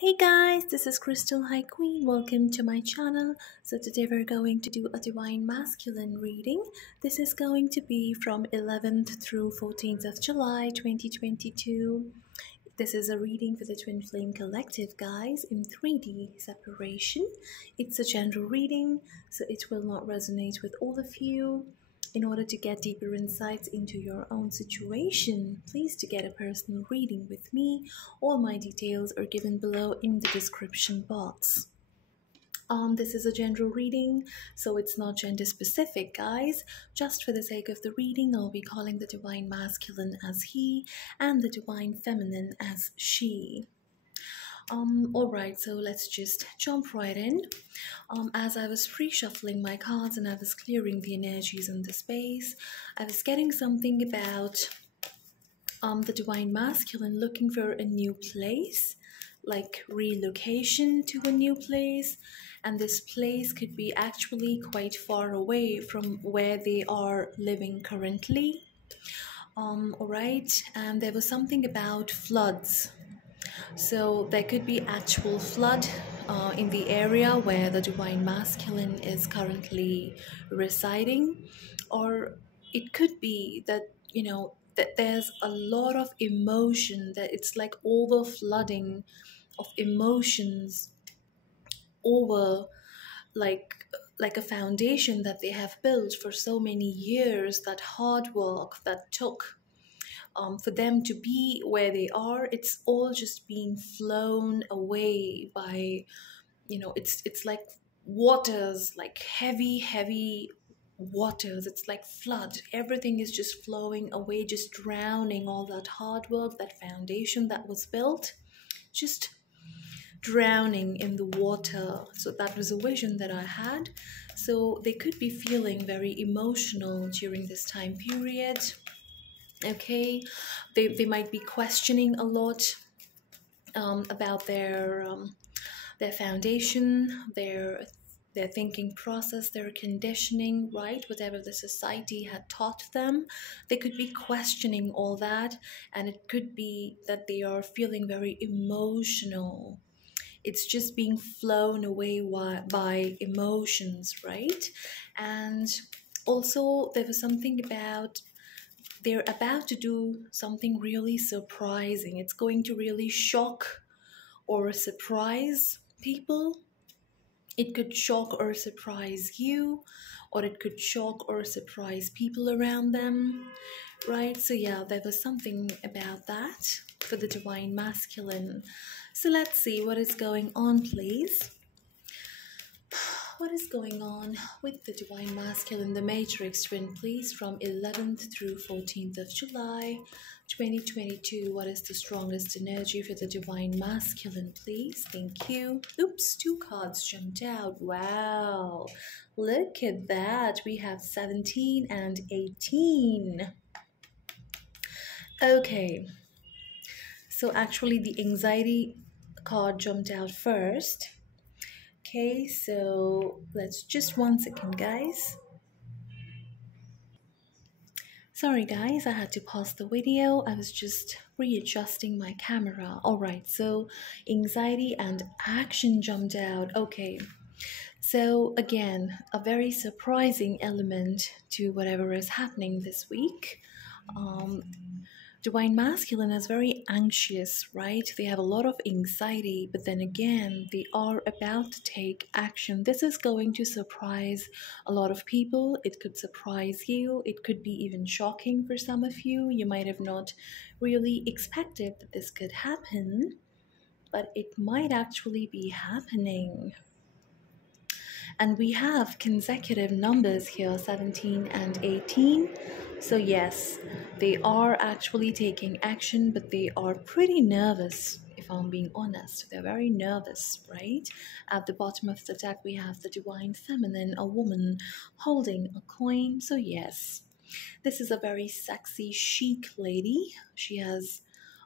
Hey guys, this is Crystal High Queen. Welcome to my channel. So today we're going to do a Divine Masculine reading. This is going to be from 11th through 14th of July 2022. This is a reading for the Twin Flame Collective, guys, in 3D separation. It's a general reading, so it will not resonate with all of you. In order to get deeper insights into your own situation, please to get a personal reading with me. All my details are given below in the description box. This is a general reading, so it's not gender specific, guys. Just for the sake of the reading, I'll be calling the Divine Masculine as he and the Divine Feminine as she. Alright, so let's just jump right in. As I was pre-shuffling my cards and I was clearing the energies in the space, I was getting something about the Divine Masculine looking for a new place, like relocation to a new place, and this place could be actually quite far away from where they are living currently. Alright, and there was something about floods. So there could be actual flood in the area where the Divine Masculine is currently residing, or it could be that, that there's a lot of emotion, that it's like over flooding of emotions over like a foundation that they have built for so many years, that hard work that took for them to be where they are. It's all just being flown away by, it's like waters, like heavy waters. It's like flood. Everything is just flowing away, just drowning all that hard work, that foundation that was built, just drowning in the water. So that was a vision that I had. So they could be feeling very emotional during this time period. Okay, they might be questioning a lot about their foundation, their thinking process, their conditioning, right? Whatever the society had taught them, they could be questioning all that, and it could be that they are feeling very emotional. It's just being flown away by emotions, right? And also there was something about they're about to do something really surprising. It's going to really shock or surprise people. It could shock or surprise you, or it could shock or surprise people around them, right? So yeah, there was something about that for the Divine Masculine. So let's see what is going on, please. What is going on with the Divine Masculine, the Matrix Twin, please, from 11th through 14th of July 2022? What is the strongest energy for the Divine Masculine, please? Thank you. Oops, 2 cards jumped out. Wow, look at that. We have 17 and 18. Okay, so actually the anxiety card jumped out first. Okay, so let's just 1 second, guys. Sorry guys, I had to pause the video. I was just readjusting my camera. Alright, so anxiety and action jumped out. Okay, so again, a very surprising element to whatever is happening this week. Divine Masculine is very anxious, right? They have a lot of anxiety, but then again, they are about to take action. This is going to surprise a lot of people. It could surprise you. It could be even shocking for some of you. You might have not really expected that this could happen, but it might actually be happening. And we have consecutive numbers here, 17 and 18. So yes, they are actually taking action, but they are pretty nervous, if I'm being honest. They're very nervous, right? At the bottom of the deck, we have the Divine Feminine, a woman holding a coin. So yes, this is a very sexy, chic lady. She has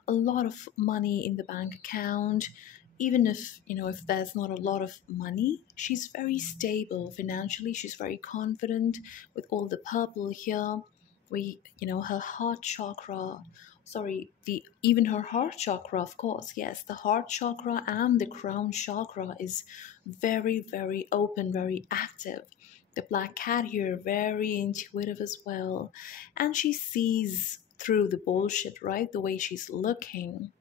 a lot of money in the bank account. Even if, if there's not a lot of money, she's very stable financially. She's very confident with all the purple here. Her heart chakra sorry, the even her heart chakra, of course. Yes, the heart chakra and the crown chakra is very, very open, very active. The black cat here, very intuitive as well. And she sees through the bullshit, right? The way she's looking.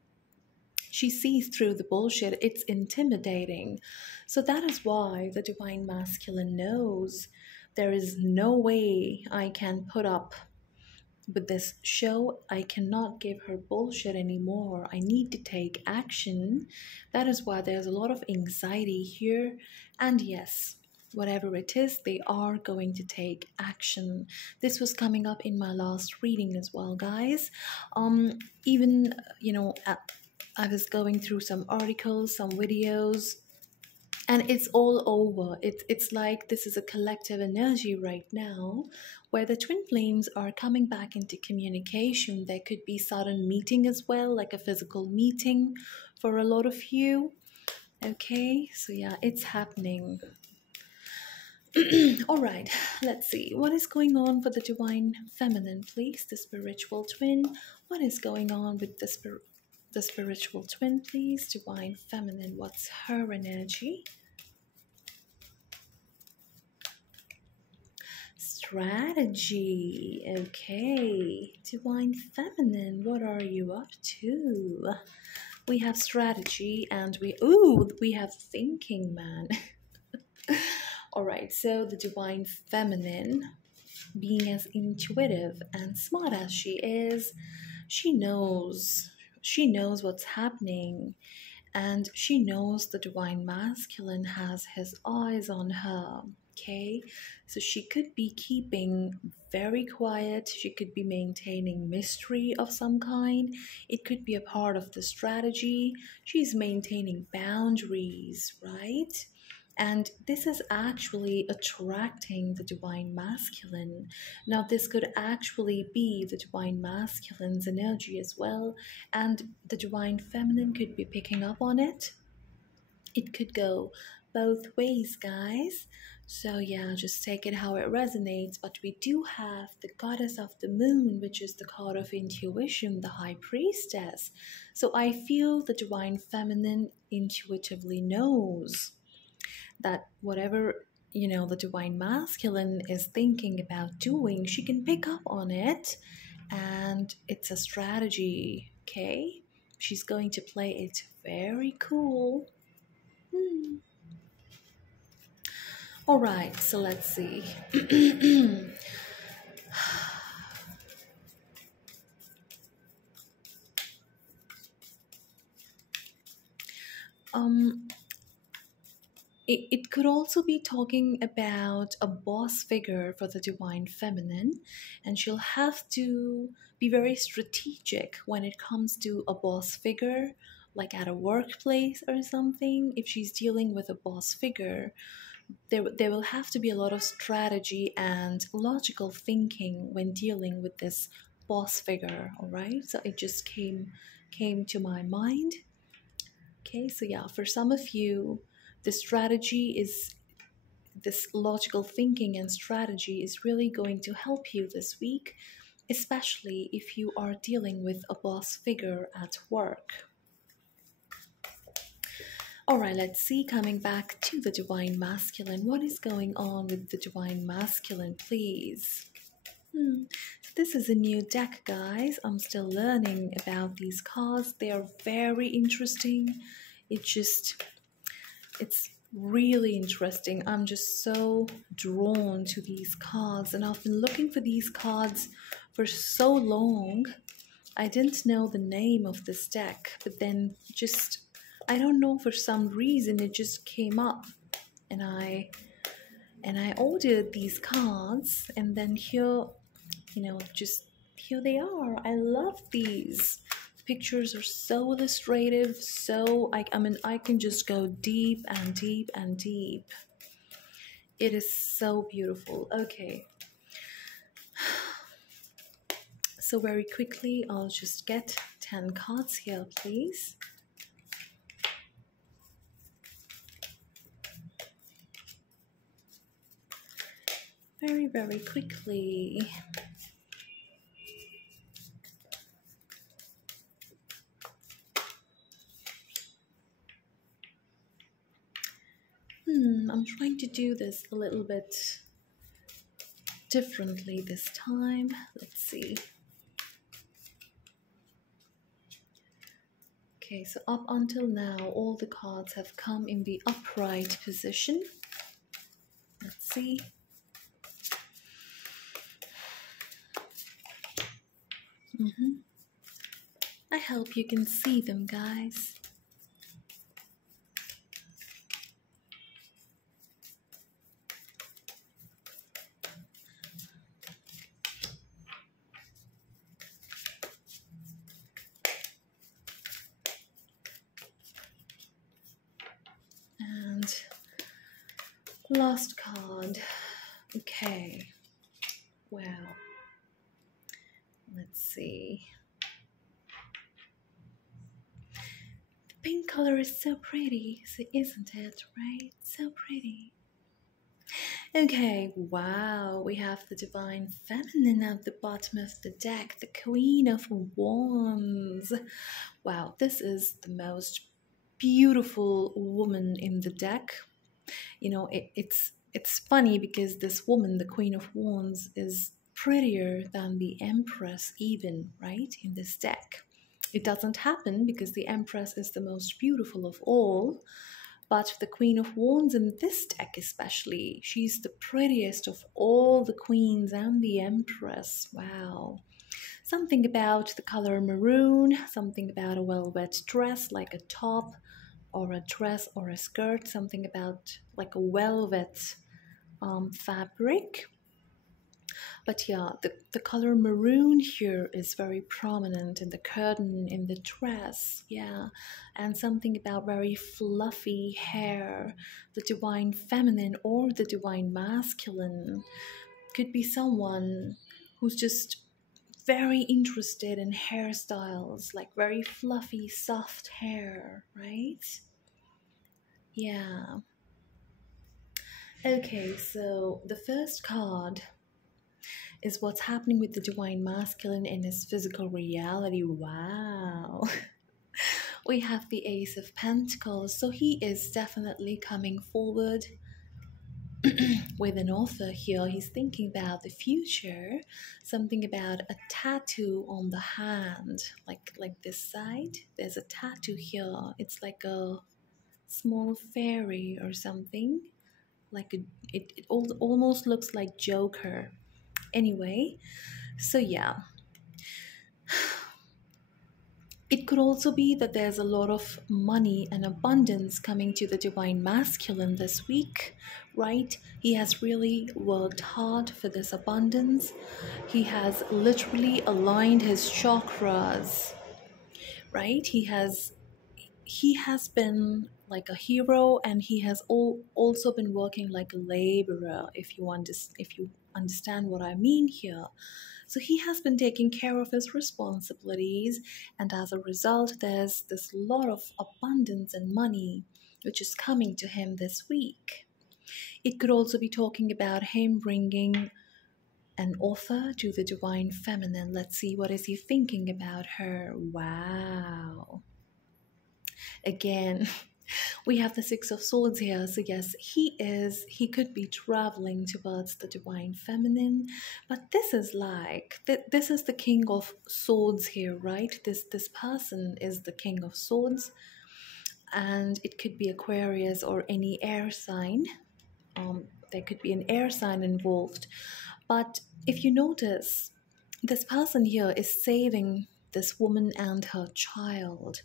She sees through the bullshit. It's intimidating. So that is why the divine masculine knows there is no way I can put up with this show. I cannot give her bullshit anymore. I need to take action. That is why there's a lot of anxiety here. And yes, whatever it is, they are going to take action. This was coming up in my last reading as well, guys. Even, I was going through some articles, some videos, and it's all over. It's like this is a collective energy right now where the twin flames are coming back into communication. There could be sudden meeting as well, like a physical meeting for a lot of you. Okay, so yeah, it's happening. All right, let's see. What is going on for the divine feminine, please? The spiritual twin. What is going on with the spiritual twin, please? Divine feminine, what's her energy? Strategy. Okay. Divine feminine, what are you up to? We have strategy and we have thinking, man. All right, so the divine feminine, being as intuitive and smart as she is, she knows what's happening, and she knows the divine masculine has his eyes on her. Okay, so she could be keeping very quiet. She could be maintaining mystery of some kind. It could be a part of the strategy. She's maintaining boundaries, right? And this is actually attracting the divine masculine. Now, this could actually be the divine masculine's energy as well, and the divine feminine could be picking up on it. It could go both ways, guys. So yeah, just take it how it resonates. But we do have the goddess of the moon, which is the god of intuition, the high priestess. So I feel the divine feminine intuitively knows that whatever, the divine masculine is thinking about doing, she can pick up on it. And it's a strategy, okay? She's going to play it very cool. All right, so let's see. It could also be talking about a boss figure for the divine feminine, and she'll have to be very strategic when it comes to a boss figure, like at a workplace or something. If she's dealing with a boss figure, there will have to be a lot of strategy and logical thinking when dealing with this boss figure. All right, so it just came to my mind. Okay, so yeah, for some of you, the strategy is this logical thinking and strategy is really going to help you this week, especially if you are dealing with a boss figure at work. All right, let's see, coming back to the divine masculine. What is going on with the divine masculine, please? This is a new deck, guys. I'm still learning about these cards. They are very interesting. It's really interesting. I'm just so drawn to these cards, and I've been looking for these cards for so long. I didn't know the name of this deck, but then just, I don't know, for some reason it just came up, and I ordered these cards, and then here, just here they are. I love these. Pictures are so illustrative, so I can just go deep and deep and deep. It is so beautiful. Okay, so very quickly I'll just get 10 cards here, please. Very quickly. I'm trying to do this a little bit differently this time. Let's see. Okay, so up until now, all the cards have come in the upright position. Let's see. I hope you can see them, guys. And last card. Okay. Well, let's see. The pink color is so pretty, so isn't it, right? So pretty. Okay, wow, we have the Divine Feminine at the bottom of the deck, the Queen of Wands. Wow, this is the most beautiful woman in the deck. You know, it's funny because this woman, the Queen of Wands, is prettier than the Empress even, right, in this deck. It doesn't happen because the Empress is the most beautiful of all, but the Queen of Wands in this deck especially, she's the prettiest of all the queens and the Empress. Wow. Something about the color maroon, something about a velvet dress like a top or a dress or a skirt, something about like a velvet fabric. But yeah, the color maroon here is very prominent in the curtain, in the dress, yeah. And something about very fluffy hair, the Divine Feminine or the Divine Masculine. Could be someone who's just very interested in hairstyles, like very fluffy, soft hair, right? Yeah. Okay, so the first card is what's happening with the Divine Masculine in his physical reality. Wow. We have the Ace of Pentacles, so he is definitely coming forward with an offer here. He's thinking about the future, something about a tattoo on the hand, like this side. There's a tattoo here. It's like a small fairy or something. Like it almost looks like Joker. Anyway, so yeah. It could also be that there's a lot of money and abundance coming to the Divine Masculine this week, right? He has really worked hard for this abundance. He has literally aligned his chakras, right? He has been like a hero, and he has also been working like a laborer, if you understand what I mean here. So he has been taking care of his responsibilities, and as a result, there's this lot of abundance and money which is coming to him this week. It could also be talking about him bringing an offer to the Divine Feminine. Let's see, what is he thinking about her? Wow. Again, we have the Six of Swords here. So yes, he could be traveling towards the Divine Feminine, but this is like, this is the King of Swords here, right? This person is the King of Swords, and it could be Aquarius or any air sign. There could be an air sign involved. But if you notice, this person here is saving this woman and her child.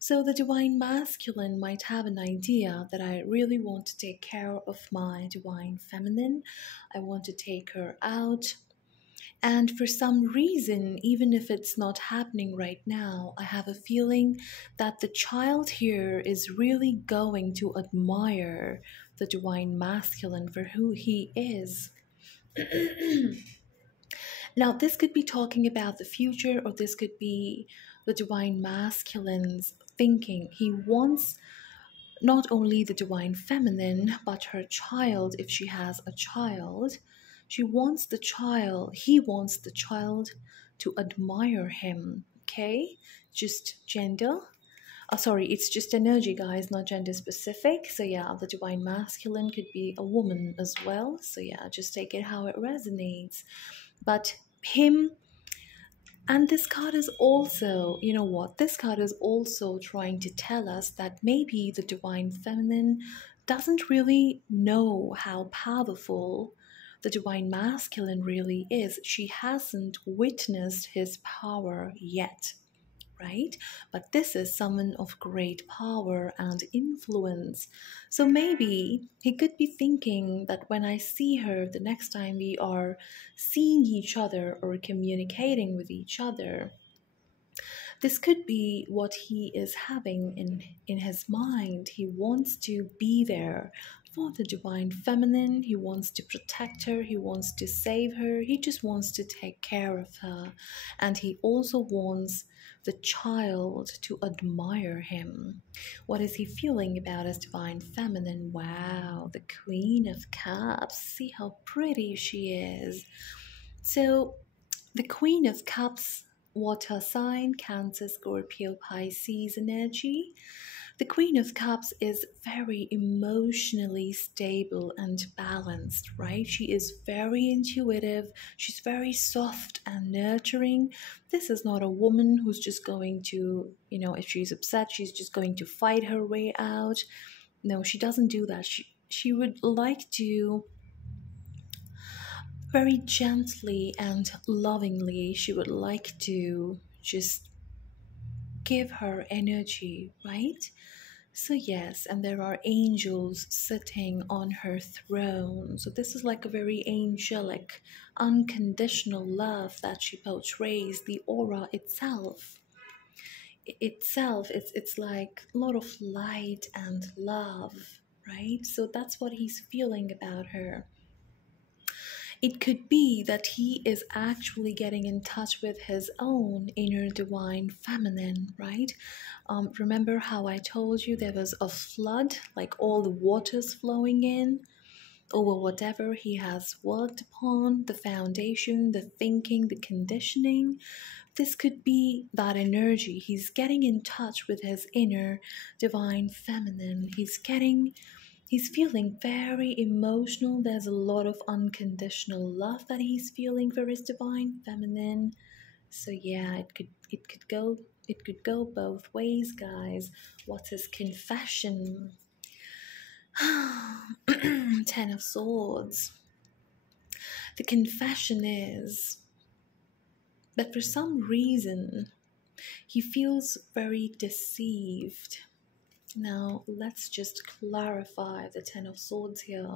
So the Divine Masculine might have an idea that I really want to take care of my Divine Feminine. I want to take her out. And for some reason, even if it's not happening right now, I have a feeling that the child here is really going to admire the Divine Masculine for who he is. Now, this could be talking about the future, or this could be the Divine Masculine's thinking. He wants not only the Divine Feminine, but her child, if she has a child. He wants the child to admire him, okay? Just gender. Oh, sorry, it's just energy, guys, not gender specific. So, yeah, the divine masculine could be a woman as well. So, yeah, just take it how it resonates. But him, and this card is also, you know what? This card is also trying to tell us that maybe the divine feminine doesn't really know how powerful the divine masculine really is. She hasn't witnessed his power yet, right? But this is someone of great power and influence. So maybe he could be thinking that when I see her the next time we are seeing each other or communicating with each other, this could be what he is having in his mind. He wants to be there for the divine feminine. He wants to protect her. He wants to save her. He just wants to take care of her. And he also wants the child to admire him. What is he feeling about his divine feminine? Wow, the Queen of Cups. See how pretty she is. So, the Queen of Cups, water sign, Cancer, Scorpio, Pisces energy. The Queen of Cups is very emotionally stable and balanced, right? She is very intuitive. She's very soft and nurturing. This is not a woman who's just going to, if she's upset, she's just going to fight her way out. No, she doesn't do that. She would like to very gently and lovingly, she would like to just give her energy, right? So, yes, and there are angels sitting on her throne. So, this is like a very angelic, unconditional love that she portrays. The aura itself, it's like a lot of light and love, right? So, that's what he's feeling about her. It could be that he is actually getting in touch with his own inner divine feminine, right? Remember how I told you there was a flood, like all the waters flowing in over whatever he has worked upon, the foundation, the thinking, the conditioning. This could be that energy. He's getting in touch with his inner divine feminine. He's feeling very emotional. There's a lot of unconditional love that he's feeling for his divine feminine. So yeah, it could go both ways, guys. What's his confession? Ten of Swords. The confession is that for some reason he feels very deceived. Now, let's just clarify the Ten of Swords here,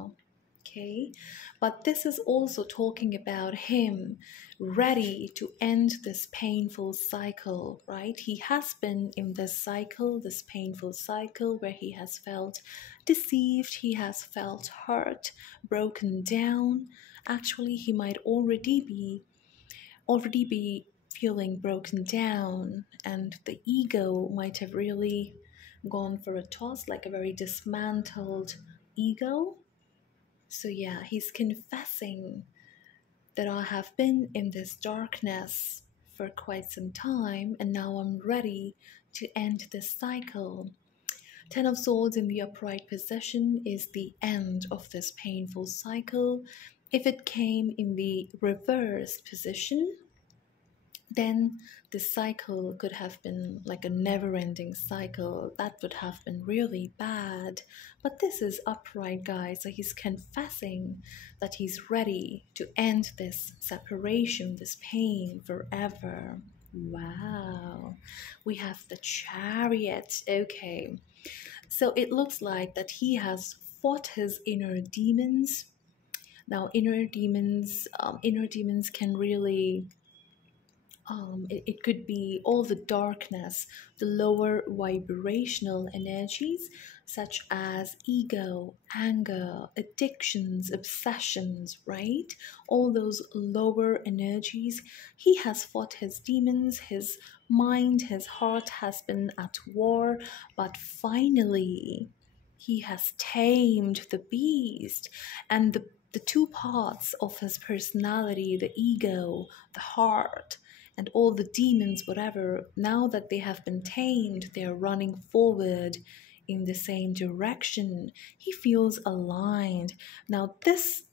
okay? But this is also talking about him ready to end this painful cycle, right? He has been in this cycle, this painful cycle where he has felt deceived, he has felt hurt, broken down. Actually, he might already be feeling broken down, and the ego might have really gone for a toss, like a very dismantled ego. So, yeah, he's confessing that I have been in this darkness for quite some time, and now I'm ready to end this cycle. Ten of Swords in the upright position is the end of this painful cycle. If it came in the reversed position, then the cycle could have been like a never ending cycle. That would have been really bad. But this is upright, guys. So he's confessing that he's ready to end this separation, this pain forever. Wow. We have the Chariot. Okay. So it looks like that he has fought his inner demons. Now, inner demons can really it could be all the darkness, the lower vibrational energies, such as ego, anger, addictions, obsessions, right? All those lower energies. He has fought his demons, his mind, his heart has been at war, but finally, he has tamed the beast, and the two parts of his personality, the ego, the heart, and all the demons, whatever, now that they have been tamed, they're running forward in the same direction. He feels aligned. Now this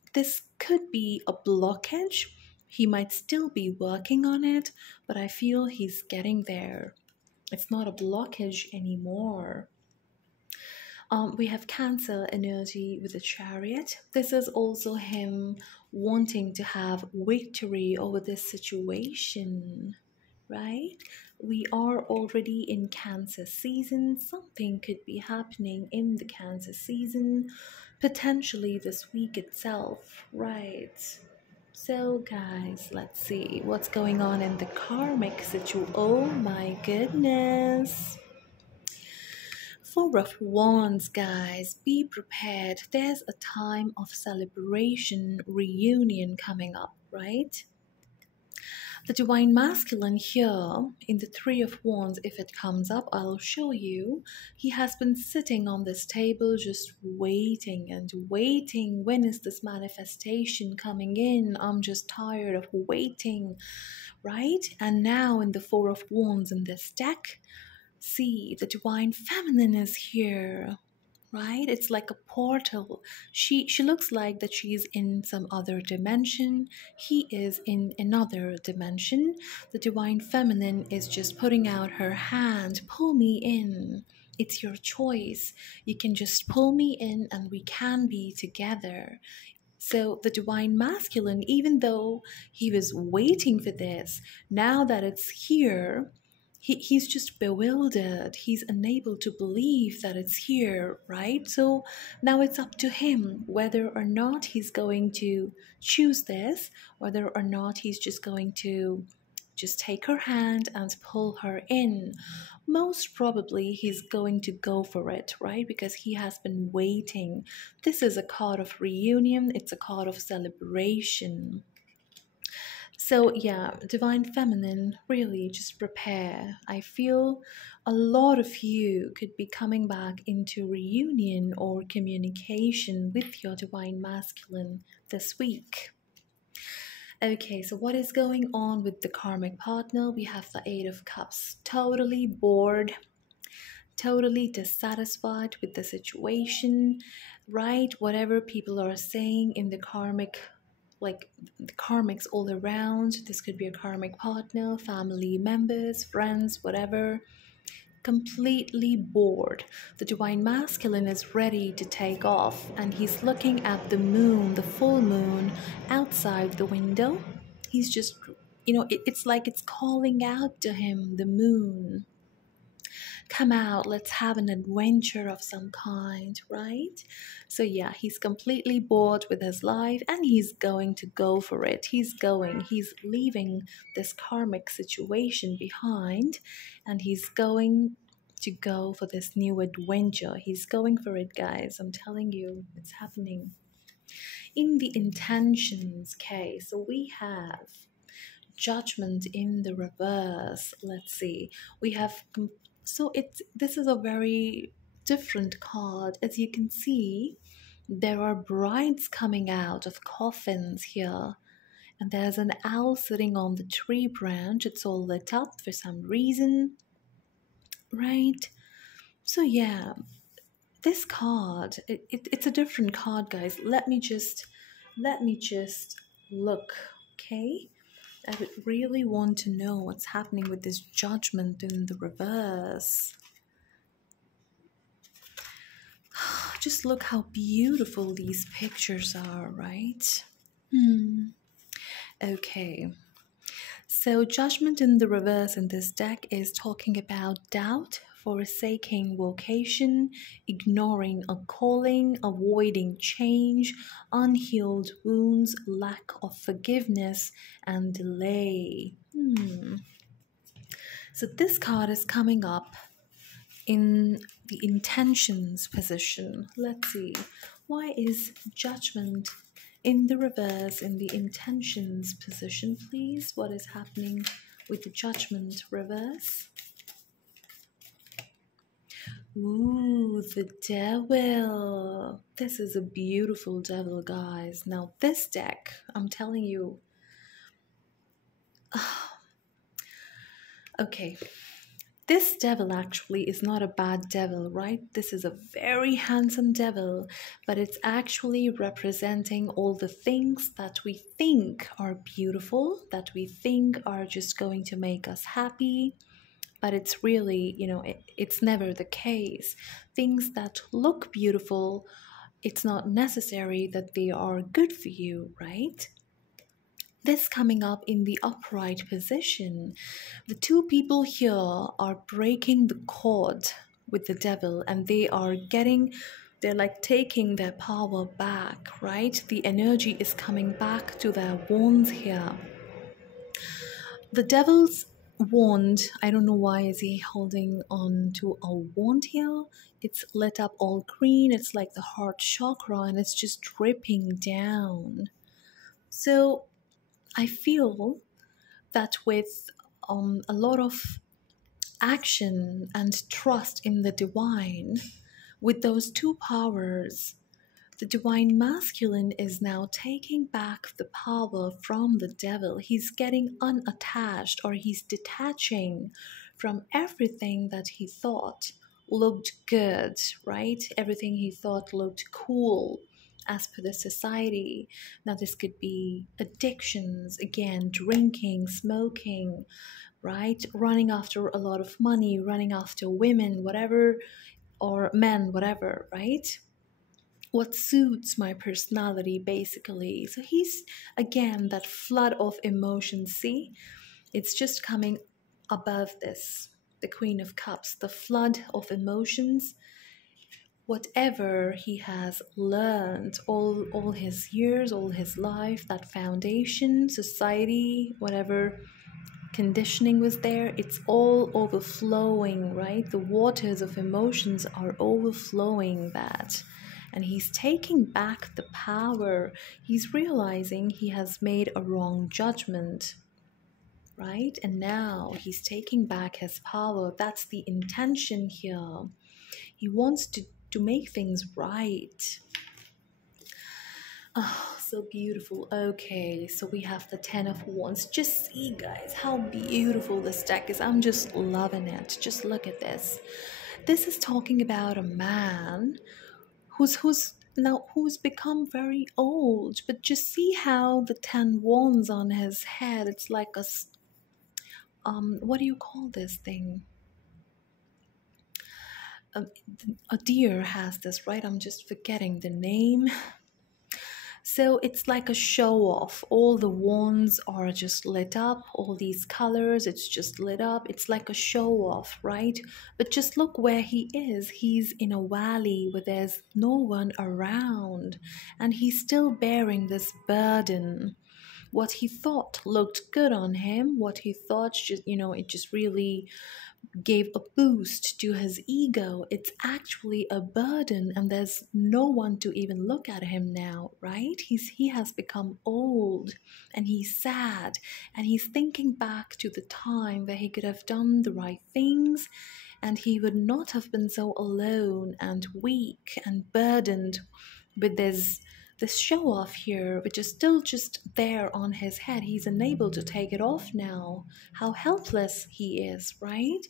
could be a blockage. He might still be working on it, but I feel he's getting there. It's not a blockage anymore. We have Cancer energy with the Chariot. This is also him wanting to have victory over this situation, right? We are already in Cancer season. Something could be happening in the Cancer season, potentially this week itself, right? So, guys, let's see what's going on in the karmic situation. Oh my goodness. Four of Wands, guys, be prepared. There's a time of celebration, reunion coming up, right? The Divine Masculine here in the Three of Wands, if it comes up, I'll show you. He has been sitting on this table just waiting and waiting. When is this manifestation coming in? I'm just tired of waiting, right? And now in the Four of Wands in this deck, see, the Divine Feminine is here, right? It's like a portal. She looks like that she's in some other dimension. He is in another dimension. The Divine Feminine is just putting out her hand. Pull me in. It's your choice. You can just pull me in and we can be together. So the Divine Masculine, even though he was waiting for this, now that it's here, he's just bewildered. He's unable to believe that it's here, right? So now it's up to him whether or not he's going to choose this, whether or not he's just going to just take her hand and pull her in. Most probably he's going to go for it, right? Because he has been waiting. This is a card of reunion. It's a card of celebration. So yeah, Divine Feminine, really just prepare. I feel a lot of you could be coming back into reunion or communication with your Divine Masculine this week. Okay, so what is going on with the karmic partner? We have the Eight of Cups. Totally bored, totally dissatisfied with the situation, right? Whatever people are saying in the karmic, like the karmics all around. This could be a karmic partner, family members, friends, whatever. Completely bored. The Divine Masculine is ready to take off and he's looking at the moon, the full moon, outside the window. He's just, it's like it's calling out to him, the moon. Come out, let's have an adventure of some kind, right? So yeah, he's completely bored with his life and he's going to go for it. He's leaving this karmic situation behind and he's going to go for this new adventure. He's going for it, guys. I'm telling you, it's happening. In the intentions case, so we have Judgment in the reverse. Let's see. We have this is a very different card. As you can see, there are brides coming out of coffins here. And there's an owl sitting on the tree branch. It's all lit up for some reason. Right? So yeah, this card, it's a different card, guys. Let me just look, okay? I would really want to know what's happening with this Judgment in the reverse. Just look how beautiful these pictures are, right? Okay. So Judgment in the reverse in this deck is talking about doubt, forsaking vocation, ignoring a calling, avoiding change, unhealed wounds, lack of forgiveness, and delay. So this card is coming up in the intentions position. Let's see. Why is Judgment in the reverse in the intentions position, please? What is happening with the Judgment reverse? Ooh, the Devil. This is a beautiful Devil, guys. Now this deck, I'm telling you, Okay, this devil actually is not a bad devil, right? This is a very handsome devil, but it's actually representing all the things that we think are beautiful, that we think are just going to make us happy, but it's really, it's never the case. Things that look beautiful, it's not necessary that they are good for you, right? This coming up in the upright position, the two people here are breaking the cord with the devil, and they're like taking their power back, right? The energy is coming back to their wands here. The devil's wand, I don't know why is he holding on to a wand here. It's lit up all green. It's like the heart chakra, and it's just dripping down. So I feel that with a lot of action and trust in the divine, with those two powers, the divine masculine is now taking back the power from the devil. He's getting unattached, or he's detaching from everything that he thought looked good, right? Everything he thought looked cool as per the society. Now, this could be addictions, again, drinking, smoking, right? Running after a lot of money, running after women, whatever, or men, whatever, right? What suits my personality, basically. So he's, again, that flood of emotions. See, it's just coming above this, the Queen of Cups, the flood of emotions. Whatever he has learned all his years, all his life, that foundation, society, whatever conditioning was there, it's all overflowing, right? The waters of emotions are overflowing that. And he's taking back the power. He's realizing he has made a wrong judgment, right? And now he's taking back his power. That's the intention here. He wants to make things right. Oh, so beautiful. Okay, so we have the 10 of Wands. Just see, guys, how beautiful this deck is. I'm just loving it. Just look at this. This is talking about a man who's become very old, but just see how the 10 wands on his head, it's like what do you call this thing? A deer has this, right? I'm just forgetting the name. So it's like a show off. All the wands are just lit up, all these colors, it's just lit up. It's like a show off, right? But just look where he is. He's in a valley where there's no one around, and he's still bearing this burden. What he thought looked good on him, what he thought just, it just really gave a boost to his ego, it's actually a burden, and there's no one to even look at him now, right? He has become old, and he's sad, and he's thinking back to the time where he could have done the right things, and he would not have been so alone and weak and burdened with this show off here, which is still just there on his head. He's unable to take it off now. How helpless he is, right?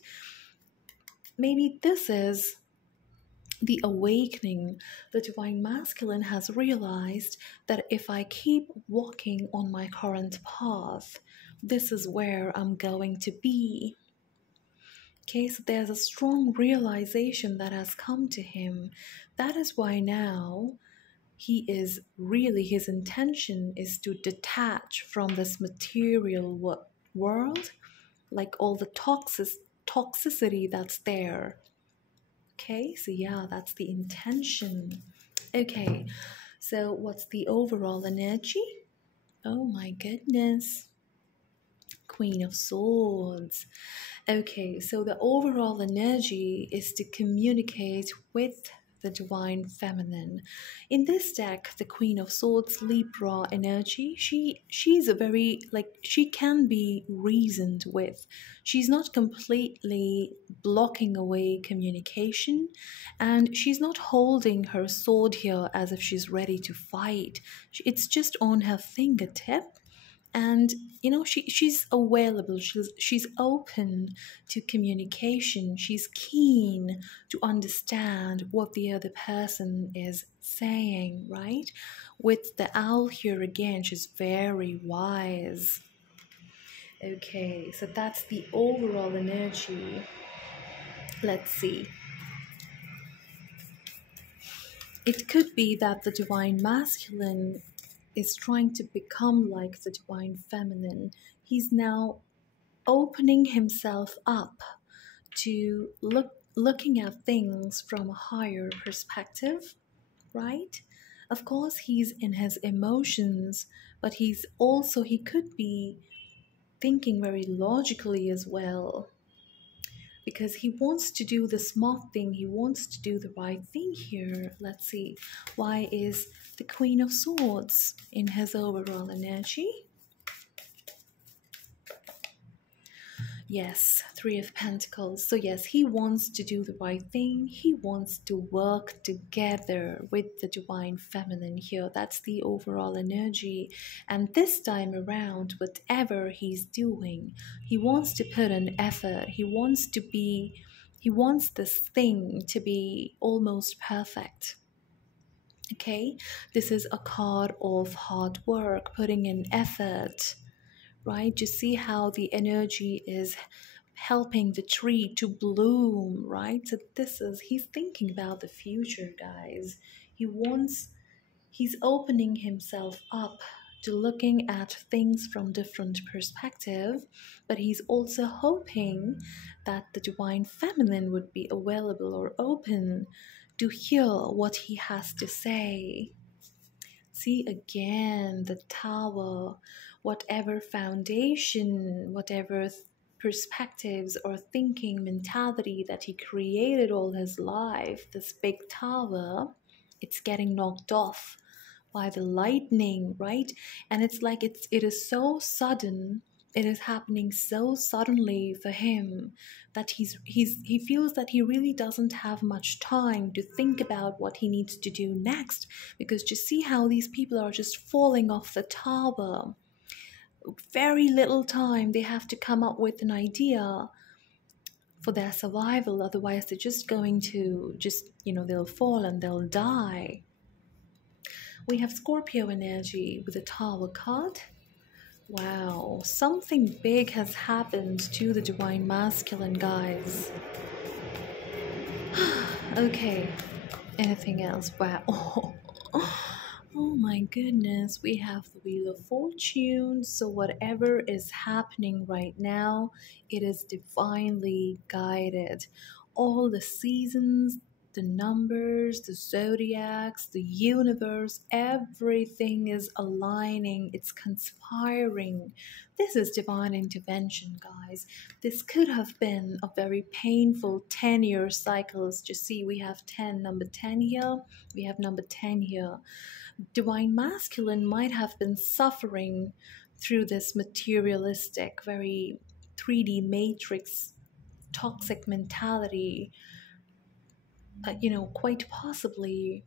Maybe this is the awakening. The divine masculine has realized that if I keep walking on my current path, this is where I'm going to be. Okay, so there's a strong realization that has come to him. That is why now his intention is to detach from this material world, like all the toxicity that's there. Okay, so yeah, that's the intention. Okay, so what's the overall energy? Oh my goodness. Queen of Swords. Okay, so the overall energy is to communicate with the divine feminine. In this deck, the Queen of Swords, Libra energy, she's a very, she can be reasoned with. She's not completely blocking away communication, and she's not holding her sword here as if she's ready to fight. It's just on her fingertip, And she's available, she's open to communication, she's keen to understand what the other person is saying, right? With the owl here again, she's very wise. Okay, so that's the overall energy. Let's see. It could be that the divine masculine is trying to become like the divine feminine. He's now opening himself up to looking at things from a higher perspective, right? Of course, he's in his emotions, but he could be thinking very logically as well, because he wants to do the smart thing, he wants to do the right thing here. Let's see, why is the Queen of Swords in his overall energy? Yes, Three of Pentacles. So yes, he wants to do the right thing. He wants to work together with the divine feminine here. That's the overall energy. And this time around, whatever he's doing, he wants to put an effort. He wants this thing to be almost perfect. Okay, this is a card of hard work, putting in effort, right? You see how the energy is helping the tree to bloom, right? So he's thinking about the future, guys. He's opening himself up to looking at things from different perspective, but he's also hoping that the divine feminine would be available or open to hear what he has to say. See again the Tower, whatever foundation, whatever perspectives or thinking mentality that he created all his life, this big tower, it's getting knocked off by the lightning, right? And it's like it is so sudden, it is happening so suddenly for him that he feels that he really doesn't have much time to think about what he needs to do next, because just see how these people are just falling off the tower. Very little time they have to come up with an idea for their survival, otherwise they're just going to they'll fall and they'll die. We have Scorpio energy with the Tower card. Wow, something big has happened to the divine masculine, guys. Okay, anything else? Wow. Oh my goodness, we have the Wheel of Fortune. So whatever is happening right now, it is divinely guided. All the seasons, the numbers, the zodiacs, the universe, everything is aligning, it's conspiring. This is divine intervention, guys. This could have been a very painful 10-year cycles. Just see, we have 10, number 10 here, we have number 10 here. Divine masculine might have been suffering through this materialistic, very 3D matrix, toxic mentality, quite possibly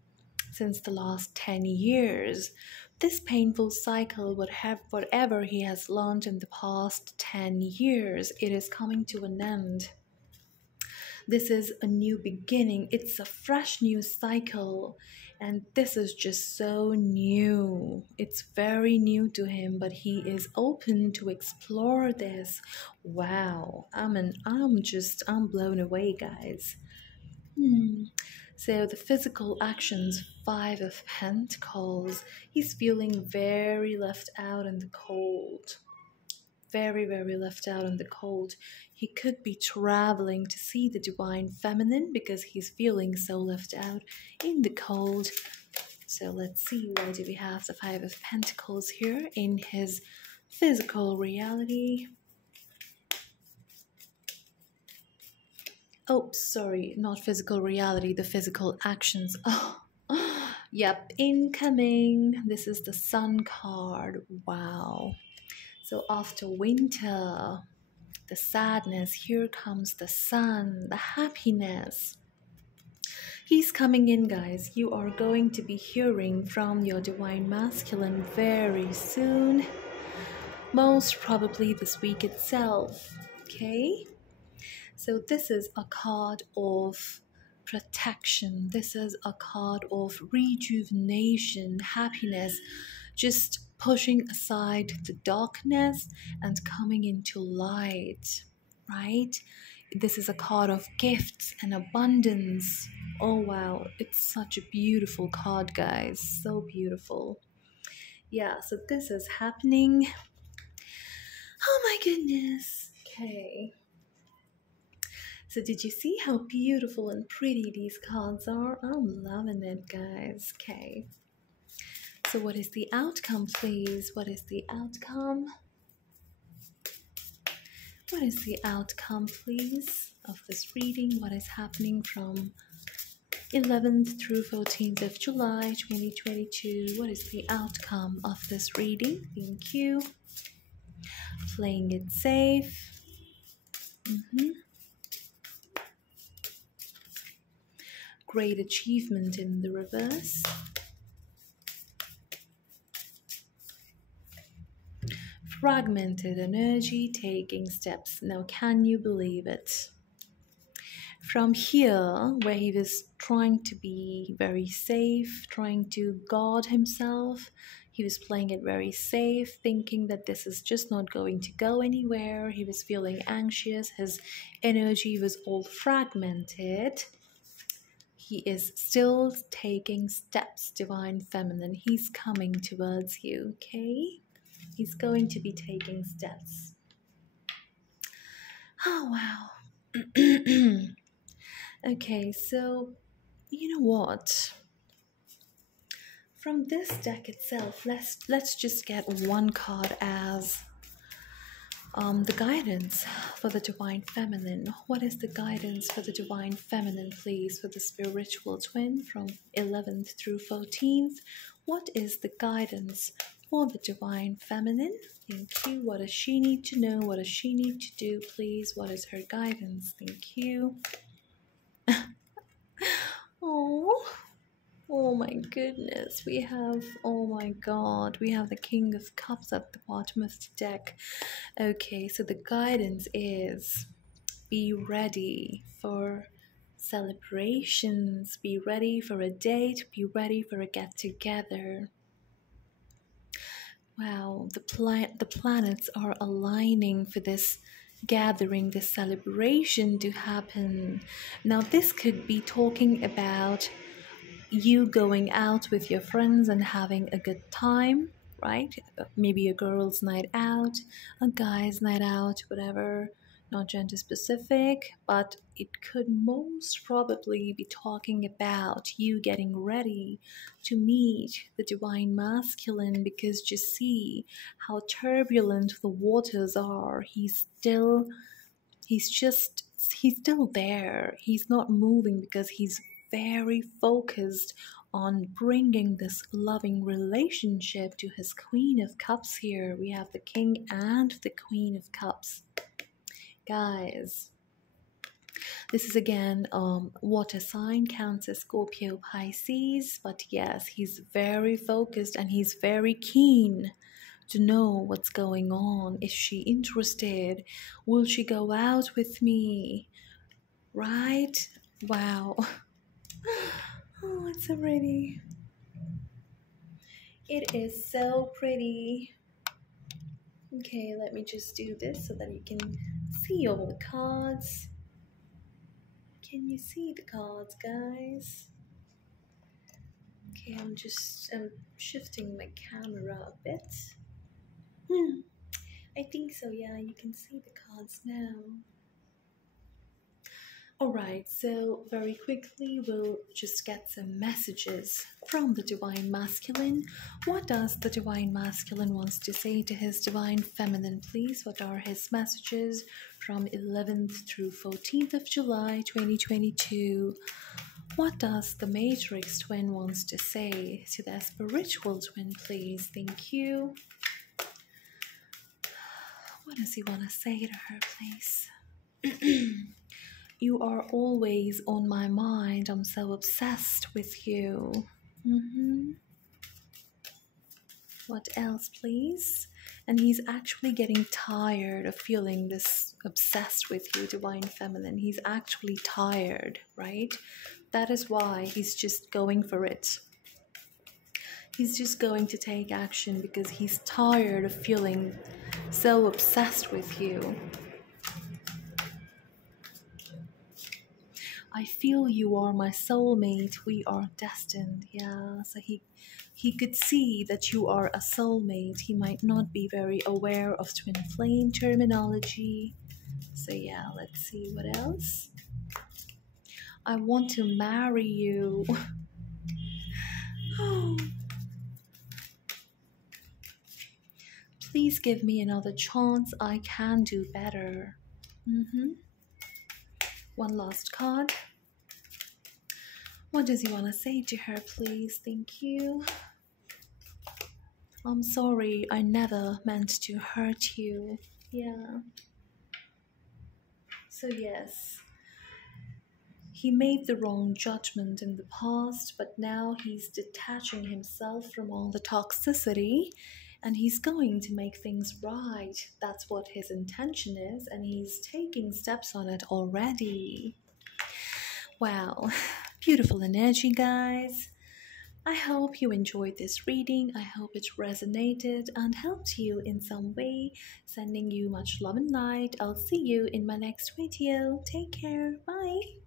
since the last 10 years. This painful cycle would have whatever he has learned in the past 10 years, it is coming to an end. This is a new beginning. It's a fresh new cycle. And this is just so new. It's very new to him, but he is open to explore this. Wow. I'm blown away, guys. So the physical actions, 5 of Pentacles. He's feeling very left out in the cold. Very, very left out in the cold. He could be traveling to see the divine feminine because he's feeling so left out in the cold. So let's see, why do we have the 5 of Pentacles here in his physical reality? Oh, sorry, not physical reality, the physical actions. Oh, yep, incoming. This is the Sun card. Wow. So after winter, the sadness, here comes the sun, the happiness. He's coming in, guys. You are going to be hearing from your divine masculine very soon. most probably this week itself. Okay, so this is a card of protection. This is a card of rejuvenation, happiness, just pushing aside the darkness and coming into light, right? This is a card of gifts and abundance. Oh wow, it's such a beautiful card, guys. So beautiful. Yeah, so this is happening. Oh my goodness. Okay. So did you see how beautiful and pretty these cards are? I'm loving it, guys. Okay. So what is the outcome, please? What is the outcome? What is the outcome, please, of this reading? What is happening from 11th through 14th of July 2022? What is the outcome of this reading? Thank you. Playing it safe. Great achievement in the reverse. Fragmented energy, taking steps. Now, can you believe it? From here, where he was trying to be very safe, trying to guard himself, he was playing it very safe, thinking that this is just not going to go anywhere. He was feeling anxious. His energy was all fragmented. He is still taking steps, Divine Feminine. He's coming towards you, okay? He's going to be taking steps. Oh, wow. Okay, so you know what? From this deck itself, let's just get one card as the guidance for the Divine Feminine. What is the guidance for the Divine Feminine, please, for the spiritual twin from 11th through 14th? What is the guidance for the Divine Feminine? Thank you. What does she need to know? What does she need to do, please? What is her guidance? Thank you. Oh my goodness, we have, oh my god, we have the King of Cups at the bottom of the deck. Okay, so the guidance is be ready for celebrations, be ready for a date, be ready for a get-together. Wow, the planets are aligning for this gathering, this celebration to happen. Now, this could be talking about you going out with your friends and having a good time, right? Maybe a girl's night out, a guy's night out, whatever, not gender specific, but it could most probably be talking about you getting ready to meet the Divine Masculine, because just see how turbulent the waters are. He's still there. He's not moving because he's very focused on bringing this loving relationship to his Queen of Cups here. We have the King and the Queen of Cups. Guys, this is again water sign, Cancer, Scorpio, Pisces. But yes, he's very focused and he's very keen to know what's going on. Is she interested? Will she go out with me? Right? Wow. Oh, it's so pretty. It is so pretty. Okay, let me just do this so that you can see all the cards. Can you see the cards, guys? Okay, I'm shifting my camera a bit. I think so, yeah, you can see the cards now. Alright, so very quickly we'll just get some messages from the Divine Masculine. What does the Divine Masculine wants to say to his Divine Feminine, please? What are his messages from 11th through 14th of July 2022? What does the Matrix Twin wants to say to their spiritual twin, please? Thank you. What does he want to say to her, please? You are always on my mind. I'm so obsessed with you. What else, please? And he's actually getting tired of feeling this obsessed with you, Divine Feminine. He's actually tired, right? That is why he's just going for it. He's just going to take action because he's tired of feeling so obsessed with you. I feel you are my soulmate. We are destined. Yeah, so he could see that you are a soulmate. He might not be very aware of twin flame terminology. So yeah, let's see what else. I want to marry you. Please give me another chance. I can do better. One last card. What does he want to say to her, please? Thank you. I'm sorry, I never meant to hurt you. Yeah. So yes, he made the wrong judgment in the past, but now he's detaching himself from all the toxicity and he's going to make things right. That's what his intention is, and he's taking steps on it already. Wow, beautiful energy, guys. I hope you enjoyed this reading. I hope it resonated and helped you in some way. Sending you much love and light. I'll see you in my next video. Take care. Bye.